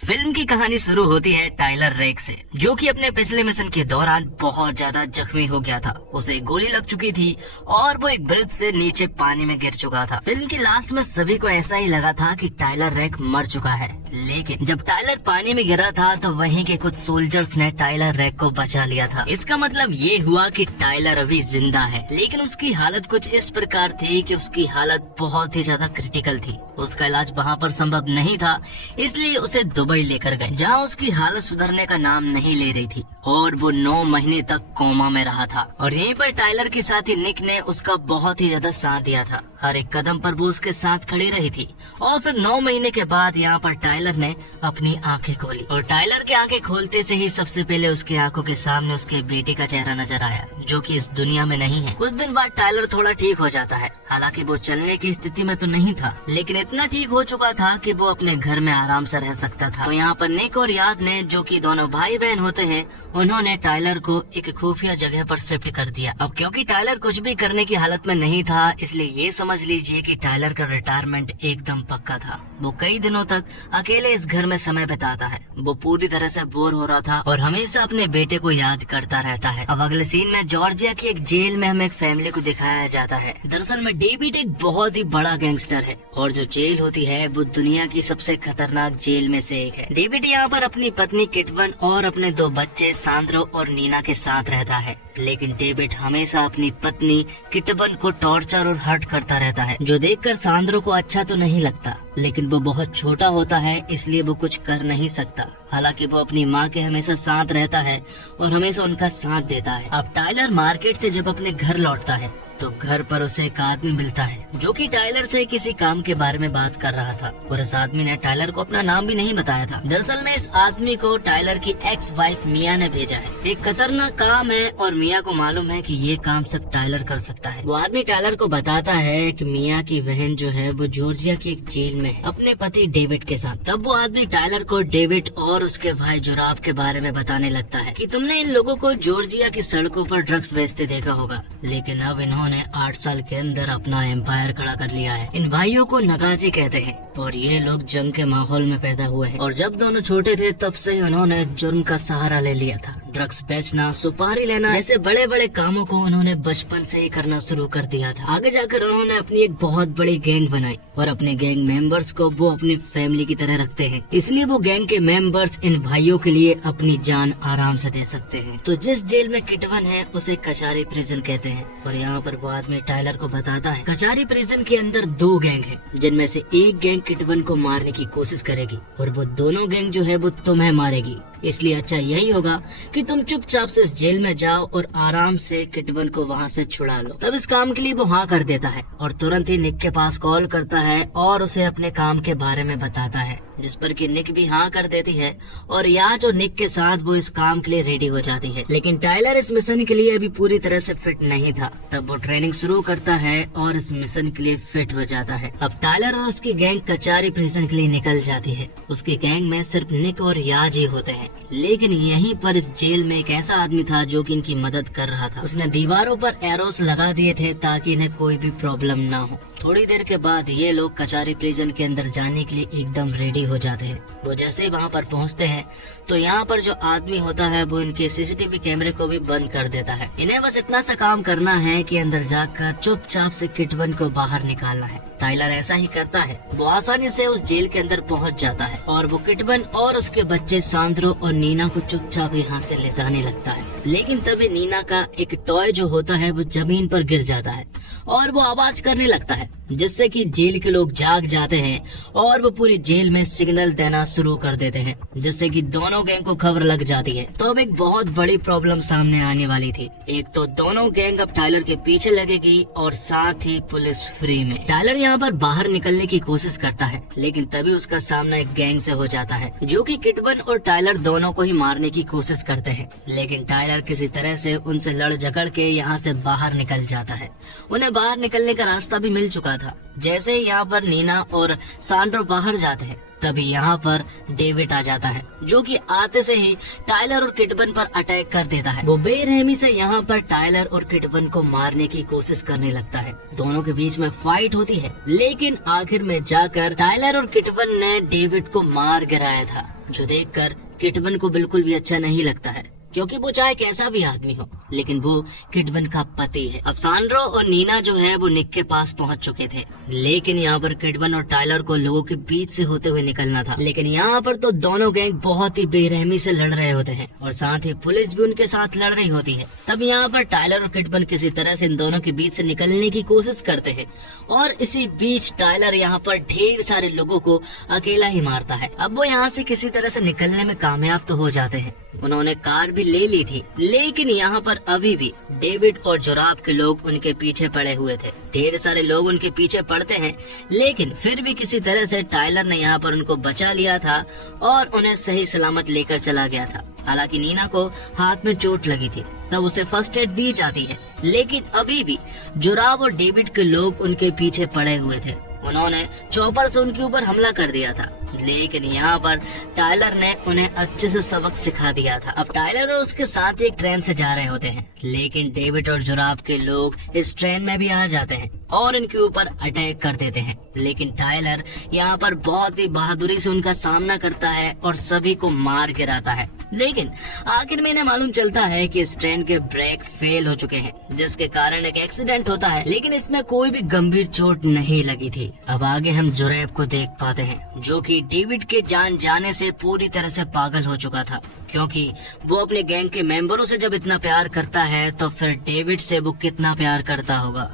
Film की कहानी शुरू होती है टाइलर रेक से, जो कि अपने पिछले मिशन के दौरान बहुत ज्यादा जख्मी हो गया था। उसे गोली लग चुकी थी और वो एक ब्रिज से नीचे पानी में गिर चुका था। फिल्म की लास्ट में सभी को ऐसा ही लगा था कि टाइलर रेक मर चुका है, लेकिन जब टाइलर पानी में गिरा था तो वहीं के कुछ सोल्जर्स ने टाइलर रेक को बचा लिया था। इसका मतलब ये हुआ कि टाइलर अभी जिंदा है, लेकिन उसकी हालत कुछ इस प्रकार थी कि उसकी हालत बहुत ही ज्यादा क्रिटिकल थी। उसका इलाज वहाँ पर संभव नहीं था, इसलिए उसे दुबई लेकर गए, जहाँ उसकी हालत सुधरने का नाम नहीं ले रही थी और वो 9 महीने तक कोमा में रहा था। और यहीं पर टाइलर के साथी निक ने उसका बहुत ही ज्यादा साथ दिया था। हर एक कदम पर वो उसके साथ खड़ी रही थी। और फिर 9 महीने के बाद यहाँ पर टाइलर ने अपनी आंखें खोली, और टाइलर की आंखें खोलते से ही सबसे पहले उसकी आंखों के सामने उसके बेटे का चेहरा नजर आया, जो कि इस दुनिया में नहीं है। कुछ दिन बाद टाइलर थोड़ा ठीक हो जाता है। हालांकि वो चलने की स्थिति में तो नहीं था, लेकिन इतना ठीक हो चुका था कि वो अपने घर में आराम से रह सकता था। तो यहाँ पर निक और याज ने, जो कि दोनों भाई बहन होते हैं, उन्होंने टाइलर को एक खुफिया जगह पर शिफ्ट कर दिया। अब क्योंकि टाइलर कुछ भी करने की हालत में नहीं था, इसलिए ये समझ लीजिए कि टाइलर का रिटायरमेंट एकदम पक्का था। वो कई दिनों तक अकेले इस घर में समय बिताता है। वो पूरी तरह से बोर हो रहा था और हमेशा अपने बेटे को याद करता रहता है। अब अगले सीन में जॉर्जिया की एक जेल में हमें एक फैमिली को दिखाया जाता है। दरअसल में डेविड एक बहुत ही बड़ा गैंगस्टर है, और जो जेल होती है वो दुनिया की सबसे खतरनाक जेल में से एक है। डेविड यहाँ पर अपनी पत्नी किटवन और अपने 2 बच्चे सांद्रो और नीना के साथ रहता है, लेकिन डेविड हमेशा अपनी पत्नी किटवन को टॉर्चर और हर्ट करता रहता है, जो देखकर सांद्रो को अच्छा तो नहीं लगता, लेकिन वो बहुत छोटा होता है, इसलिए वो कुछ कर नहीं सकता। हालांकि वो अपनी माँ के हमेशा साथ रहता है और हमेशा उनका साथ देता है। अब टाइलर मार्केट से जब अपने घर लौटता है तो घर पर उसे एक आदमी मिलता है, जो कि टाइलर से किसी काम के बारे में बात कर रहा था, और इस आदमी ने टाइलर को अपना नाम भी नहीं बताया था। दरअसल में इस आदमी को टाइलर की एक्स वाइफ मिया ने भेजा है। एक खतरनाक काम है और मिया को मालूम है कि ये काम सिर्फ टाइलर कर सकता है। वो आदमी टाइलर को बताता है कि मिया की बहन जो है वो जॉर्जिया की एक जेल में है अपने पति डेविड के साथ। तब वो आदमी टाइलर को डेविड और उसके भाई जोराब के बारे में बताने लगता है कि तुमने इन लोगों को जॉर्जिया की सड़कों पर ड्रग्स बेचते देखा होगा, लेकिन अब इन्होंने 8 साल के अंदर अपना एम्पायर खड़ा कर लिया है। इन भाइयों को नगाजी कहते हैं और ये लोग जंग के माहौल में पैदा हुए हैं, और जब दोनों छोटे थे तब से उन्होंने जुर्म का सहारा ले लिया था। ड्रग्स बेचना, सुपारी लेना, ऐसे बड़े बड़े कामों को उन्होंने बचपन से ही करना शुरू कर दिया था। आगे जाकर उन्होंने अपनी एक बहुत बड़ी गैंग बनाई, और अपने गैंग मेंबर्स को वो अपनी फैमिली की तरह रखते हैं, इसलिए वो गैंग के मेंबर्स इन भाइयों के लिए अपनी जान आराम से दे सकते हैं। तो जिस जेल में किटवन है उसे कचारी प्रिजन कहते हैं, और यहाँ पर वो आदमी टाइलर को बताता है कचारी प्रिजन के अंदर 2 गैंग है, जिनमें से एक गैंग किटवन को मारने की कोशिश करेगी, और वो दोनों गैंग जो है वो तुम्हें मारेगी। इसलिए अच्छा यही होगा कि तुम चुपचाप से इस जेल में जाओ और आराम से किटवन को वहाँ से छुड़ा लो। तब इस काम के लिए वो हाँ कर देता है और तुरंत ही निक के पास कॉल करता है और उसे अपने काम के बारे में बताता है, जिस पर कि निक भी हाँ कर देती है, और याज और निक के साथ वो इस काम के लिए रेडी हो जाती है। लेकिन टाइलर इस मिशन के लिए अभी पूरी तरह से फिट नहीं था। तब वो ट्रेनिंग शुरू करता है और इस मिशन के लिए फिट हो जाता है। अब टाइलर और उसकी गैंग कचारी प्रिजन के लिए निकल जाती है। उसकी गैंग में सिर्फ निक और याज ही होते हैं, लेकिन यहीं पर इस जेल में एक ऐसा आदमी था जो कि इनकी मदद कर रहा था। उसने दीवारों पर एरोस लगा दिए थे ताकि इन्हें कोई भी प्रॉब्लम ना हो। थोड़ी देर के बाद ये लोग कचारी प्रिजन के अंदर जाने के लिए एकदम रेडी हो जाते हैं। वो जैसे ही वहाँ पर पहुँचते हैं तो यहाँ पर जो आदमी होता है वो इनके सीसीटीवी कैमरे को भी बंद कर देता है। इन्हें बस इतना सा काम करना है कि अंदर जाकर चुपचाप से किटवन को बाहर निकालना है। टाइलर ऐसा ही करता है। वो आसानी से उस जेल के अंदर पहुँच जाता है और वो किटवन और उसके बच्चे सांद्रो और नीना को चुपचाप यहाँ से ले जाने लगता है। लेकिन तभी नीना का एक टॉय जो होता है वो जमीन पर गिर जाता है और वो आवाज करने लगता है, जिससे कि जेल के लोग जाग जाते हैं और वो पूरी जेल में सिग्नल देना शुरू कर देते हैं, जिससे कि दोनों गैंग को खबर लग जाती है। तो अब एक बहुत बड़ी प्रॉब्लम सामने आने वाली थी। एक तो दोनों गैंग अब टाइलर के पीछे लगेगी और साथ ही पुलिस फ्री में। टाइलर यहाँ पर बाहर निकलने की कोशिश करता है, लेकिन तभी उसका सामना एक गैंग से हो जाता है, जो कि किटवन और टाइलर दोनों को ही मारने की कोशिश करते हैं। लेकिन टाइलर किसी तरह से उनसे लड़ झगड़ के यहाँ से बाहर निकल जाता है। उन्हें बाहर निकलने का रास्ता भी मिल चुका था। जैसे ही यहाँ पर नीना और सांड्रो बाहर जाते हैं, तभी यहाँ पर डेविड आ जाता है, जो कि आते से ही टाइलर और किटवन पर अटैक कर देता है। वो बेरहमी से यहाँ पर टाइलर और किटवन को मारने की कोशिश करने लगता है। दोनों के बीच में फाइट होती है, लेकिन आखिर में जाकर टाइलर और किटवन ने डेविड को मार गिराया था। जो देखकर किटवन को बिल्कुल भी अच्छा नहीं लगता है, क्योंकि वो चाहे कैसा भी आदमी हो, लेकिन वो किटवन का पति है। अब सैंड्रो और नीना जो है वो निक के पास पहुंच चुके थे, लेकिन यहाँ पर किटवन और टाइलर को लोगों के बीच से होते हुए निकलना था। लेकिन यहाँ पर तो दोनों गैंग बहुत ही बेरहमी से लड़ रहे होते हैं और साथ ही पुलिस भी उनके साथ लड़ रही होती है। तब यहाँ पर टाइलर और किटवन किसी तरह से इन दोनों के बीच से निकलने की कोशिश करते हैं और इसी बीच टाइलर यहाँ पर ढेर सारे लोगों को अकेला ही मारता है। अब वो यहाँ से किसी तरह से निकलने में कामयाब तो हो जाते हैं। उन्होंने कार भी ले ली थी, लेकिन यहाँ पर अभी भी डेविड और जोराब के लोग उनके पीछे पड़े हुए थे। ढेर सारे लोग उनके पीछे पड़ते हैं, लेकिन फिर भी किसी तरह से टाइलर ने यहाँ पर उनको बचा लिया था और उन्हें सही सलामत लेकर चला गया था। हालांकि नीना को हाथ में चोट लगी थी, तब उसे फर्स्ट एड दी जाती है, लेकिन अभी भी जोराब और डेविड के लोग उनके पीछे पड़े हुए थे। उन्होंने चॉपर से उनके ऊपर हमला कर दिया था, लेकिन यहाँ पर टाइलर ने उन्हें अच्छे से सबक सिखा दिया था। अब टाइलर और उसके साथ एक ट्रेन से जा रहे होते हैं, लेकिन डेविड और जोराब के लोग इस ट्रेन में भी आ जाते हैं और इनके ऊपर अटैक कर देते हैं। लेकिन टाइलर यहाँ पर बहुत ही बहादुरी से उनका सामना करता है और सभी को मार गिराता है। लेकिन आखिर में इन्हें मालूम चलता है कि इस ट्रेन के ब्रेक फेल हो चुके हैं, जिसके कारण एक एक्सीडेंट होता है, लेकिन इसमें कोई भी गंभीर चोट नहीं लगी थी। अब आगे हम जोरेब को देख पाते हैं, जो कि डेविड के जान जाने से पूरी तरह से पागल हो चुका था, क्योंकि वो अपने गैंग के मेंबरों से जब इतना प्यार करता है तो फिर डेविड से वो कितना प्यार करता होगा।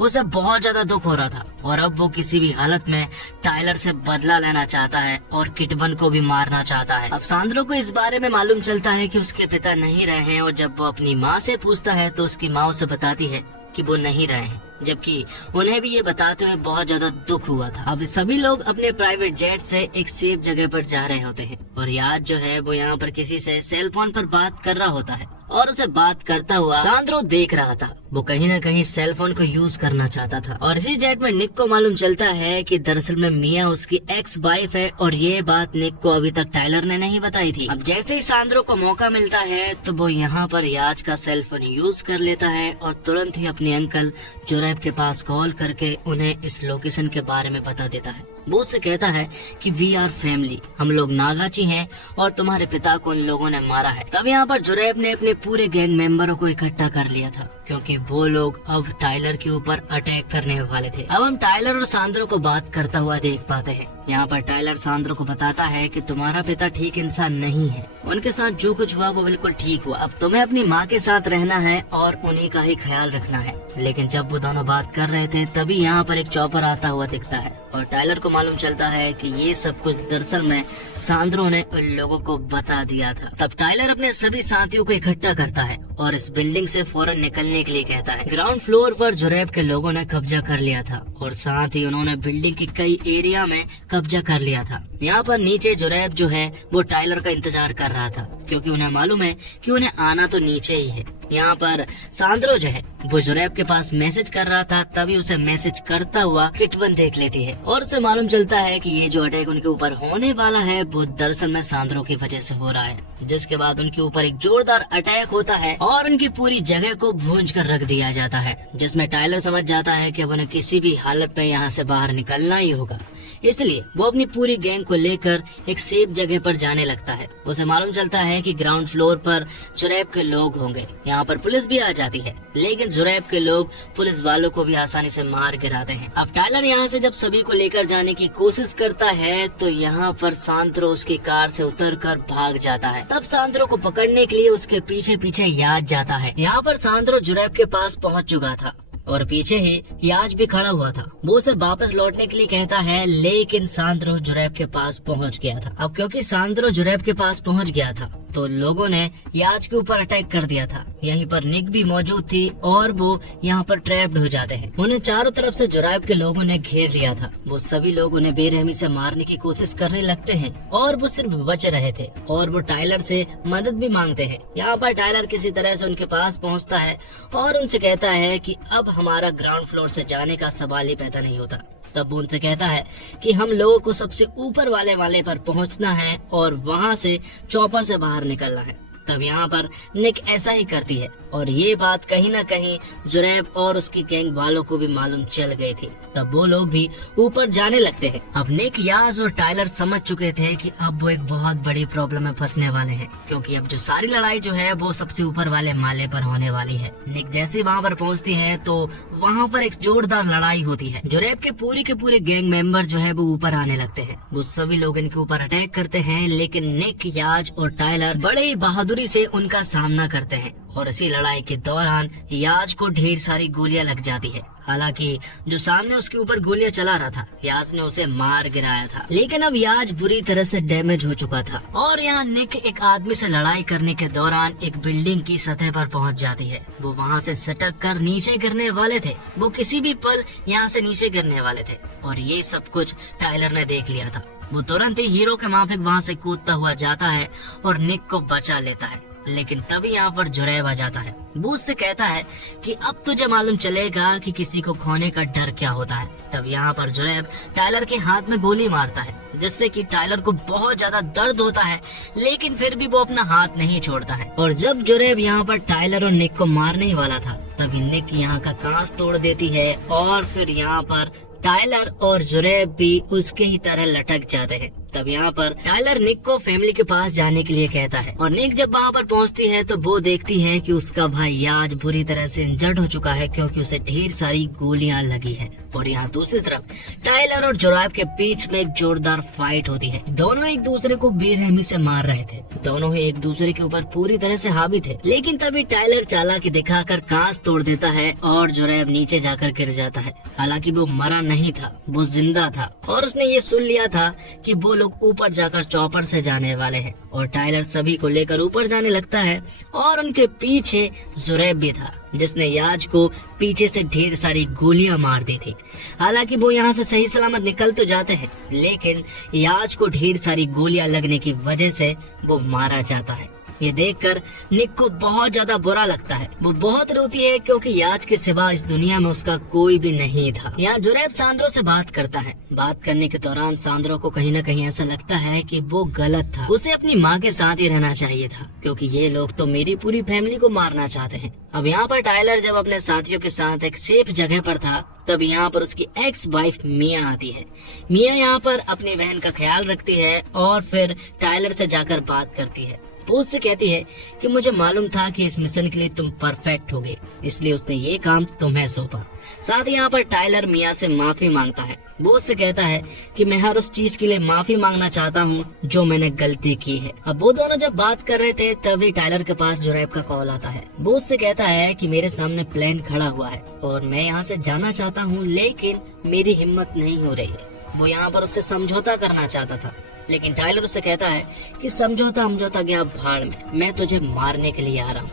उसे बहुत ज्यादा दुख हो रहा था और अब वो किसी भी हालत में टाइलर से बदला लेना चाहता है और किटवन को भी मारना चाहता है। अब सैंड्रो को इस बारे में मालूम चलता है कि उसके पिता नहीं रहे हैं और जब वो अपनी माँ से पूछता है तो उसकी माँ उसे बताती है कि वो नहीं रहे हैं, जबकि उन्हें भी ये बताते हुए बहुत ज्यादा दुख हुआ था। अब सभी लोग अपने प्राइवेट जेट से एक सेफ जगह पर जा रहे होते हैं और याद जो है वो यहाँ पर किसी से सेल फोन पर बात कर रहा होता है और उसे बात करता हुआ सैंड्रो देख रहा था। वो कहीं न कहीं सेल फोन को यूज करना चाहता था और इसी जेट में निक को मालूम चलता है कि दरअसल में मिया उसकी एक्स वाइफ है और ये बात निक को अभी तक टाइलर ने नहीं बताई थी। अब जैसे ही सैंड्रो को मौका मिलता है तो वो यहाँ पर याज का सेल फोन यूज कर लेता है और तुरंत ही अपने अंकल जोरेब के पास कॉल करके उन्हें इस लोकेशन के बारे में बता देता है। वो उससे कहता है कि वी आर फैमिली, हम लोग नागाची हैं और तुम्हारे पिता को उन लोगों ने मारा है। तब यहाँ पर जोरेब ने अपने पूरे गैंग मेंबरों को इकट्ठा कर लिया था, क्योंकि वो लोग अब टाइलर के ऊपर अटैक करने वाले थे। अब हम टाइलर और सैंड्रो को बात करता हुआ देख पाते हैं। यहाँ पर टाइलर सैंड्रो को बताता है कि तुम्हारा पिता ठीक इंसान नहीं है, उनके साथ जो कुछ हुआ वो बिल्कुल ठीक हुआ। अब तुम्हें अपनी माँ के साथ रहना है और उन्हीं का ही ख्याल रखना है। लेकिन जब वो दोनों बात कर रहे थे तभी यहाँ पर एक चॉपर आता हुआ दिखता है और टाइलर को मालूम चलता है कि ये सब कुछ दरअसल में सैंड्रो ने उन लोगों को बता दिया था। तब टाइलर अपने सभी साथियों को इकट्ठा करता है और इस बिल्डिंग से फौरन निकलने के लिए कहता है। ग्राउंड फ्लोर पर जोरेब के लोगों ने कब्जा कर लिया था और साथ ही उन्होंने बिल्डिंग की कई एरिया में कब्जा कर लिया था। यहाँ पर नीचे जोरेब जो है वो टाइलर का इंतजार कर रहा था, क्योंकि उन्हें मालूम है कि उन्हें आना तो नीचे ही है। यहाँ पर सैंड्रो जो है वो जोरेब के पास मैसेज कर रहा था, तभी उसे मैसेज करता हुआ किटवन देख लेती है और उसे मालूम चलता है कि ये जो अटैक उनके ऊपर होने वाला है वो दरअसल में सैंड्रो की वजह से हो रहा है। जिसके बाद उनके ऊपर एक जोरदार अटैक होता है और उनकी पूरी जगह को भूंज कर रख दिया जाता है, जिसमें टाइलर समझ जाता है कि अब उन्हें किसी भी हालत में यहाँ से बाहर निकलना ही होगा। इसलिए वो अपनी पूरी गैंग को लेकर एक सेफ जगह पर जाने लगता है। उसे मालूम चलता है कि ग्राउंड फ्लोर पर जोरेब के लोग होंगे। यहाँ पर पुलिस भी आ जाती है, लेकिन जोरेब के लोग पुलिस वालों को भी आसानी से मार गिराते हैं। अब टाइलर यहाँ से जब सभी को लेकर जाने की कोशिश करता है तो यहाँ पर सैंड्रो उसकी कार से उतरकर भाग जाता है। तब सैंड्रो को पकड़ने के लिए उसके पीछे पीछे याज जाता है। यहाँ पर सैंड्रो जोरेब के पास पहुँच चुका था और पीछे ही याज भी खड़ा हुआ था। वो उसे वापस लौटने के लिए कहता है, लेकिन सैंड्रो जोरेब के पास पहुंच गया था। अब क्योंकि सैंड्रो जोरेब के पास पहुंच गया था तो लोगों ने याज के ऊपर अटैक कर दिया था। यहीं पर निक भी मौजूद थी और वो यहाँ पर ट्रैप्ड हो जाते हैं। उन्हें चारों तरफ से जोरेब के लोगों ने घेर लिया था। वो सभी लोग उन्हें बेरहमी से मारने की कोशिश करने लगते हैं और वो सिर्फ बच रहे थे और वो टाइलर से मदद भी मांगते हैं। यहाँ पर टाइलर किसी तरह से उनके पास पहुँचता है और उनसे कहता है कि अब हमारा ग्राउंड फ्लोर से जाने का सवाल ही पैदा नहीं होता। तब वो उनसे कहता है कि हम लोगों को सबसे ऊपर वाले पर पहुंचना है और वहां से चॉपर से बाहर निकलना है। तब यहाँ पर निक ऐसा ही करती है और ये बात कहीं ना कहीं जुरैब और उसकी गैंग वालों को भी मालूम चल गई थी। तब वो लोग भी ऊपर जाने लगते हैं। अब निक, याज और टाइलर समझ चुके थे कि अब वो एक बहुत बड़ी प्रॉब्लम में फंसने वाले हैं, क्योंकि अब जो सारी लड़ाई जो है वो सबसे ऊपर वाले माले पर होने वाली है। निक जैसे वहाँ पर पहुँचती है तो वहाँ पर एक जोरदार लड़ाई होती है। जुरैब के पूरे गैंग मेंबर जो है वो ऊपर आने लगते हैं। वो सभी लोग इनके ऊपर अटैक करते हैं, लेकिन निक, याज और टाइलर बड़े ही बहादुरी से उनका सामना करते हैं और इसी लड़ाई के दौरान याज को ढेर सारी गोलियां लग जाती है। हालांकि जो सामने उसके ऊपर गोलियां चला रहा था, याज ने उसे मार गिराया था, लेकिन अब याज बुरी तरह से डैमेज हो चुका था। और यहाँ निक एक आदमी से लड़ाई करने के दौरान एक बिल्डिंग की सतह पर पहुंच जाती है। वो वहाँ से सटक कर नीचे गिरने वाले थे। वो किसी भी पल यहाँ से नीचे गिरने वाले थे और ये सब कुछ टाइलर ने देख लिया था। वो तुरंत ही हीरो के माफिक वहाँ से कूदता हुआ जाता है और निक को बचा लेता है। लेकिन तभी यहाँ पर जुरैब आ जाता है। वो उससे कहता है कि अब तुझे मालूम चलेगा कि किसी को खोने का डर क्या होता है। तब यहाँ पर जुरैब टाइलर के हाथ में गोली मारता है, जिससे कि टाइलर को बहुत ज्यादा दर्द होता है, लेकिन फिर भी वो अपना हाथ नहीं छोड़ता है। और जब जुरैब यहाँ पर टाइलर और निक को मारने ही वाला था, तभी निक यहाँ का कांच तोड़ देती है और फिर यहाँ पर टाइलर और जुरैब भी उसके ही तरह लटक जाते हैं। तब यहाँ पर टाइलर निक को फैमिली के पास जाने के लिए कहता है और निक जब वहाँ पर पहुँचती है तो वो देखती है कि उसका भाई याज बुरी तरह से इंजर्ड हो चुका है, क्योंकि उसे ढेर सारी गोलियां लगी है। और यहाँ दूसरी तरफ टाइलर और जुरैब के बीच में एक जोरदार फाइट होती है। दोनों एक दूसरे को बेरहमी से मार रहे थे। दोनों ही एक दूसरे के ऊपर पूरी तरह से हावी थे, लेकिन तभी टाइलर चालाकी दिखाकर कांच तोड़ देता है और जुरैब नीचे जाकर गिर जाता है। हालांकि वो मरा नहीं था, वो जिंदा था और उसने ये सुन लिया था कि वो लोग ऊपर जाकर चॉपर से जाने वाले हैं। और टाइलर सभी को लेकर ऊपर जाने लगता है और उनके पीछे जुरैब भी था, जिसने याज को पीछे से ढेर सारी गोलियां मार दी थी। हालांकि वो यहाँ से सही सलामत निकल तो जाते हैं, लेकिन याज को ढेर सारी गोलियां लगने की वजह से वो मारा जाता है। ये देखकर निक को बहुत ज्यादा बुरा लगता है। वो बहुत रोती है, क्योंकि याज के सिवा इस दुनिया में उसका कोई भी नहीं था। यहाँ जुरैब सांद्रो से बात करता है। बात करने के दौरान सांद्रो को कहीं न कहीं ऐसा लगता है कि वो गलत था। उसे अपनी माँ के साथ ही रहना चाहिए था, क्योंकि ये लोग तो मेरी पूरी फैमिली को मारना चाहते हैं। अब यहाँ पर टाइलर जब अपने साथियों के साथ एक सेफ जगह पर था, तब यहाँ पर उसकी एक्स वाइफ मिया आती है। मिया यहाँ पर अपनी बहन का ख्याल रखती है और फिर टाइलर से जाकर बात करती है। वो उससे कहती है कि मुझे मालूम था कि इस मिशन के लिए तुम परफेक्ट होगे, इसलिए उसने ये काम तुम्हें सौंपा। साथ ही यहाँ पर टाइलर मिया से माफी मांगता है। वो उससे कहता है कि मैं हर उस चीज के लिए माफी मांगना चाहता हूँ जो मैंने गलती की है। अब वो दोनों जब बात कर रहे थे, तभी टाइलर के पास जुरैब का कॉल आता है। वो उससे कहता है कि मेरे सामने प्लेन खड़ा हुआ है और मैं यहाँ से जाना चाहता हूँ, लेकिन मेरी हिम्मत नहीं हो रही है। वो यहाँ पर उससे समझौता करना चाहता था, लेकिन टाइलर उससे कहता है कि समझौता गया भाड़ में, मैं तुझे मारने के लिए आ रहा हूँ।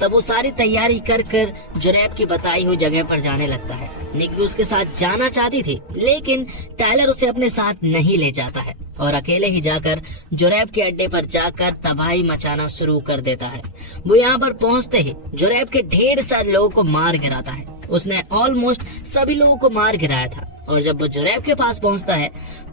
तब वो सारी तैयारी कर जुरैब की बताई हुई जगह पर जाने लगता है। निक भी उसके साथ जाना चाहती थी, लेकिन टाइलर उसे अपने साथ नहीं ले जाता है और अकेले ही जाकर जुरैब के अड्डे पर जाकर तबाही मचाना शुरू कर देता है। वो यहाँ पर पहुँचते ही जुरैब के ढेर सारे लोगों को मार गिराता है। उसने ऑलमोस्ट सभी लोगों को मार गिराया था। और जब वो जुरैब के पास पहुंचता है,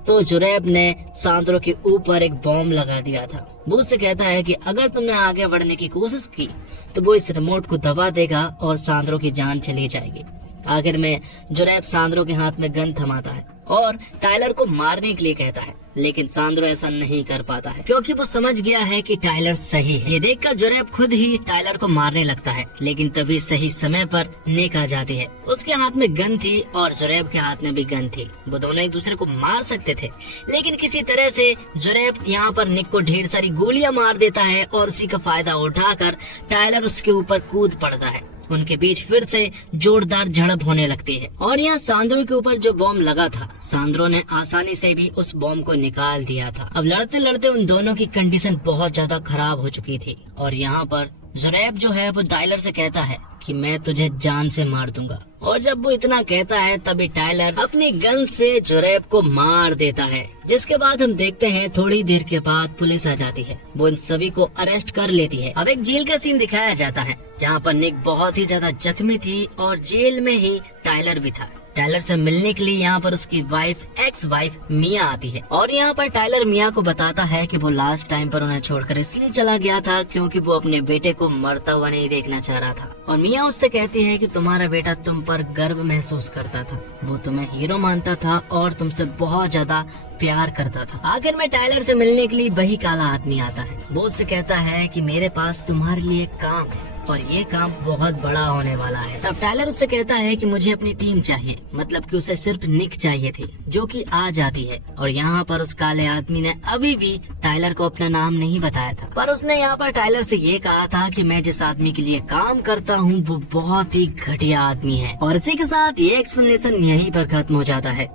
तो जुरैब ने सांद्रो के ऊपर एक बॉम्ब लगा दिया था। वो उससे कहता है कि अगर तुमने आगे बढ़ने की कोशिश की तो वो इस रिमोट को दबा देगा और सांद्रो की जान चली जाएगी। आखिर में जुरैब सांद्रो के हाथ में गन थमाता है और टाइलर को मारने के लिए कहता है, लेकिन सांद्रो ऐसा नहीं कर पाता है, क्योंकि वो समझ गया है कि टाइलर सही है। ये देखकर जुरैब खुद ही टाइलर को मारने लगता है, लेकिन तभी सही समय पर निक आ जाती है। उसके हाथ में गन थी और जुरैब के हाथ में भी गन थी। वो दोनों एक दूसरे को मार सकते थे, लेकिन किसी तरह से जुरैब यहाँ पर निक को ढेर सारी गोलियां मार देता है और उसी का फायदा उठाकर टाइलर उसके ऊपर कूद पड़ता है। उनके बीच फिर से जोरदार झड़प होने लगती है और यहाँ सांद्रो के ऊपर जो बॉम्ब लगा था, सांद्रो ने आसानी से भी उस बॉम्ब को निकाल दिया था। अब लड़ते लड़ते उन दोनों की कंडीशन बहुत ज्यादा खराब हो चुकी थी और यहाँ पर जुरैब जो है वो टाइलर से कहता है कि मैं तुझे जान से मार दूंगा। और जब वो इतना कहता है, तभी टाइलर अपनी गन से जुरैब को मार देता है। जिसके बाद हम देखते हैं थोड़ी देर के बाद पुलिस आ जाती है। वो इन सभी को अरेस्ट कर लेती है। अब एक जेल का सीन दिखाया जाता है, जहाँ पर निक बहुत ही ज्यादा जख्मी थी और जेल में ही टाइलर भी था। टाइलर से मिलने के लिए यहाँ पर उसकी एक्स वाइफ मिया आती है और यहाँ पर टाइलर मिया को बताता है कि वो लास्ट टाइम पर उन्हें छोड़कर इसलिए चला गया था क्योंकि वो अपने बेटे को मरता हुआ नहीं देखना चाह रहा था। और मिया उससे कहती है कि तुम्हारा बेटा तुम पर गर्व महसूस करता था, वो तुम्हें हीरो मानता था और तुमसे बहुत ज्यादा प्यार करता था। आखिर में टाइलर से मिलने के लिए वही काला आदमी आता है। वो उससे कहता है कि मेरे पास तुम्हारे लिए काम है और ये काम बहुत बड़ा होने वाला है। तब टाइलर उससे कहता है कि मुझे अपनी टीम चाहिए, मतलब कि उसे सिर्फ निक चाहिए थी जो कि आ जाती है। और यहाँ पर उस काले आदमी ने अभी भी टाइलर को अपना नाम नहीं बताया था, पर उसने यहाँ पर टाइलर से ये कहा था कि मैं जिस आदमी के लिए काम करता हूँ वो बहुत ही घटिया आदमी है। और इसी के साथ ये एक्सप्लेनेशन यहीं पर खत्म हो जाता है।